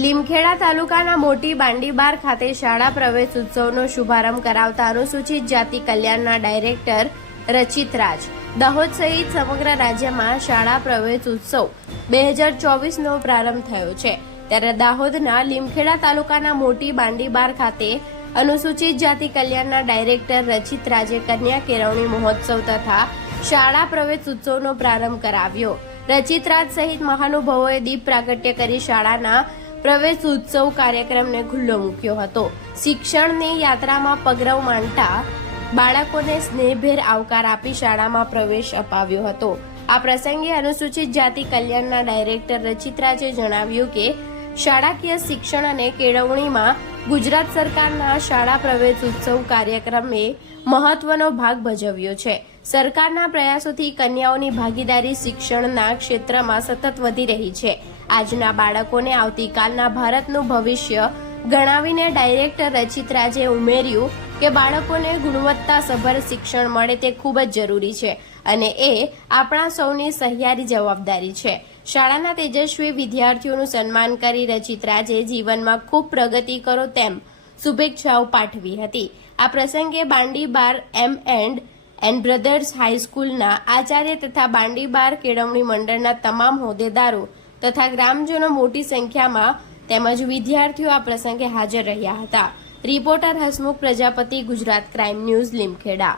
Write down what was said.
લીમખેડા તાલુકાના મોટી બાંડીબાર ખાતે શાળા પ્રવેશ ઉત્સવનો શુભારંભ કરાવતા અનુસૂચિત જાતિ કલ્યાણના ડાયરેક્ટર રચિત રાજ. દાહોદ સહિત સમગ્ર રાજ્યમાં શાળા પ્રવેશ ઉત્સવ બે હજાર ચોવીસનો પ્રારંભ થયો છે. ત્યારે દાહોદના લીમખેડા તાલુકાના મોટી બાંડીબાર ખાતે અનુસૂચિત જાતિ કલ્યાણના ડાયરેક્ટર રચિત રાજે કન્યા કેળવણી મહોત્સવ તથા શાળા પ્રવેશ ઉત્સવનો પ્રારંભ કરાવ્યો. રચિત રાજ સહિત મહાનુભાવોએ દીપ પ્રાગટ્ય કરી શાળાના પ્રવેશ ઉત્સવ કાર્યક્રમને ખુલ્લો મૂક્યો હતો. શિક્ષણની યાત્રામાં પગરવ માંડતા બાળકોને સ્નેહભેર આવકાર આપી શાળામાં પ્રવેશ અપાવ્યો હતો. આ પ્રસંગે અનુસૂચિત જાતિ કલ્યાણના ડાયરેક્ટર રચિત રાજે જણાવ્યું કે, શાળાકીય શિક્ષણ અને કેળવણીમાં ગુજરાત સરકારના શાળા પ્રવેશ ઉત્સવ કાર્યક્રમે મહત્વનો ભાગ ભજવ્યો છે. સરકારના પ્રયાસોથી કન્યાઓની ભાગીદારી શિક્ષણના ક્ષેત્રમાં સતત વધી રહી છે. આજના બાળકોને આવતીકાલના ભારતનું ભવિષ્ય ગણાવીને ડાયરેક્ટર રચિત રાજે ઉમેર્યું કે બાળકોને ગુણવત્તાસભર શિક્ષણ મળે તે ખૂબ જ જરૂરી છે અને એ આપણા સૌની સહિયારી જવાબદારી છે. શાળાના તેજસ્વી વિદ્યાર્થીઓનું સન્માન કરી રચિત રાજે જીવનમાં ખૂબ પ્રગતિ કરો તેમ શુભેચ્છાઓ પાઠવી હતી. આ પ્રસંગે Bandibar M and and brothers હાઈસ્કૂલના આચાર્ય તથા બાંડીબાર કેળવણી મંડળના તમામ હોદ્દેદારો તથા ગ્રામજનો મોટી સંખ્યામાં તેમજ વિદ્યાર્થીઓ આ પ્રસંગે હાજર રહ્યા હતા. Reporter Hasmukh Prajapati Gujarat crime news Limkheda.